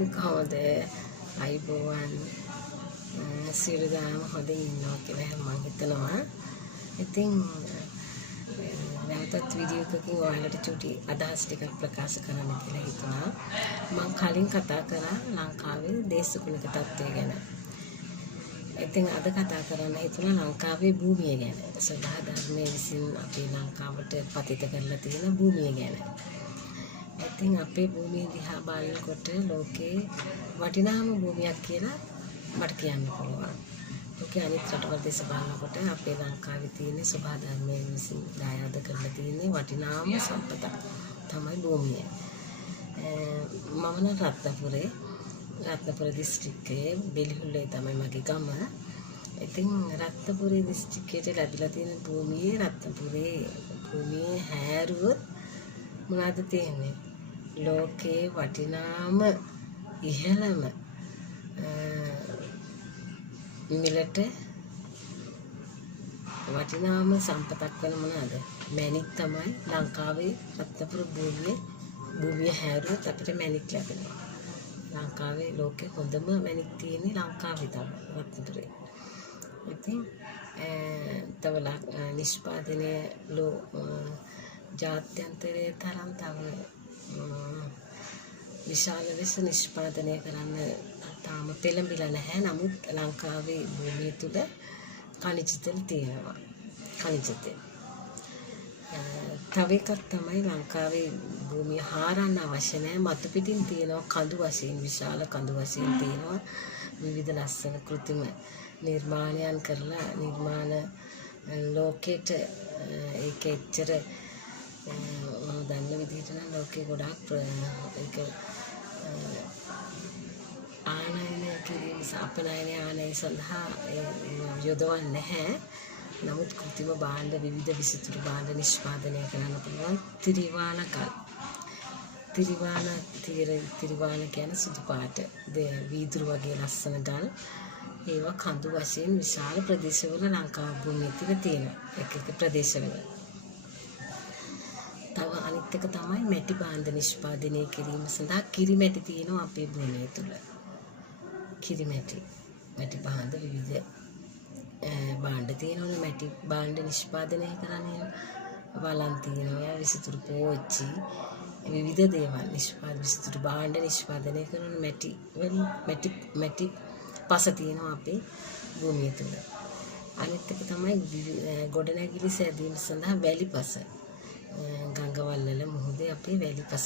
ඉතින් කොහොමද අයිබෝවන් සියලු දෙනාම හොඳින් ඉන්නවා කියලා මම හිතනවා. ඉතින් නැවතත් වීඩියෝ එකකින් ඔයාලට චුටි අදහස් ටිකක් ප්‍රකාශ කරන්න කියලා හිතුණා. මම කලින් කතා කරා ලංකාවේ දේශගුණික තත්ත්වය ගැන. ඉතින් අද කතා කරන්න හිතුණා ලංකාවේ භූමිය ගැන. සදා ධර්මයේ විසින් අපේ ලංකාවට පතිත කරලා තියෙන භූමිය ගැන. ඉතින් අපේ භූමිය දිහා බලනකොට ලෝකේ වටිනාම භූමියක් කියලා මට කියන්න පුළුවන්. ලෝකේ අනිත් රටවල් දෙස බලනකොට අපේ ලංකාවේ තියෙන සබහා ධර්මයේ විසින් දායාද කරලා තියෙන වටිනාම සම්පත තමයි භූමිය. මම නම් රත්නපුර දිස්ත්‍රික්කයේ බෙලිහුල්ලේ තමයි මගේ ගම. ඉතින් රත්නපුර දිස්ත්‍රික්කයට ලැබිලා තියෙන භූමියේ රත්නපුරේ භූමියේ හැරුවොත් මොනවද තියෙන්නේ? ලෝකේ වටිනාම ඉහළම මිලට වටිනාම සම්පතක් වෙන මොනවාද? මැණික් තමයි ලංකාවේ රත්නපුර භූමිය හැරුවොත් අපිට මැණික් ලැබෙනවා. ලංකාවේ ලෝකේ හොඳම මැණික් තියෙන්නේ ලංකාවේ තමයි රත්නපුරේ. ඉතින් තව නිෂ්පාදනය ජාත්‍යන්තරයේ තරම් තව විශාල ලෙස නිෂ්පාදනය කරන්න තාම පෙළඹිලා නැහැ. නමුත් ලංකාවේ භූමිය තුල ඛනිජ තෙල් තියෙනවා. තව එකක් තමයි ලංකාවේ භූමිය හාරන්න අවශ්‍ය නැහැ. මතු පිටින් තියෙනවා කඳු වශයෙන්, විශාල කඳු වශයෙන් තියෙනවා විවිධ ලස්සන කෘත්‍රිම නිර්මාණයන් කරලා ලෝකෙට ඒක එච්චර දන්න විදිහට නම් ලෝකේ ගොඩාක් ඒක ආනයනය සඳහා යොදවන්නේ නැහැ. නමුත් කෘත්‍රිම භාණ්ඩ විවිධ විසිතුරු භාණ්ඩ නිෂ්පාදනය කරන්න පුළුවන්. තිරිවාන කියන්නේ සුදු පාට වීදුරු වගේ ලස්සන ගල්. ඒවා කඳු වශයෙන් විශාල ප්‍රදේශවල ලංකාව භූමිය තුල තියෙනවා. එක ප්‍රදේශවල. තව අනිත් එක තමයි මැටි භාණ්ඩ නිෂ්පාදනය කිරීම සඳහා කිරිමැටි තියෙනවා අපේ භූමිය තුල. කිරිමැටි භාණ්ඩ විවිධ භාණ්ඩ තියෙනවනේ. මැටි භාණ්ඩ නිෂ්පාදනය කරන්නේ වලන් තියෙනවා, විසිතුරු පෝච්චි, විවිධ දේවල් විසිතුරු භාණ්ඩ නිෂ්පාදනය කරන මැටි පස තියෙනවා අපේ භූමිය තුල. අනිත් එක තමයි ගොඩනැගිලි සෑදීම සඳහා වැලිපස. ගංගවල් වල මුහුදේ අපේ වැලිපස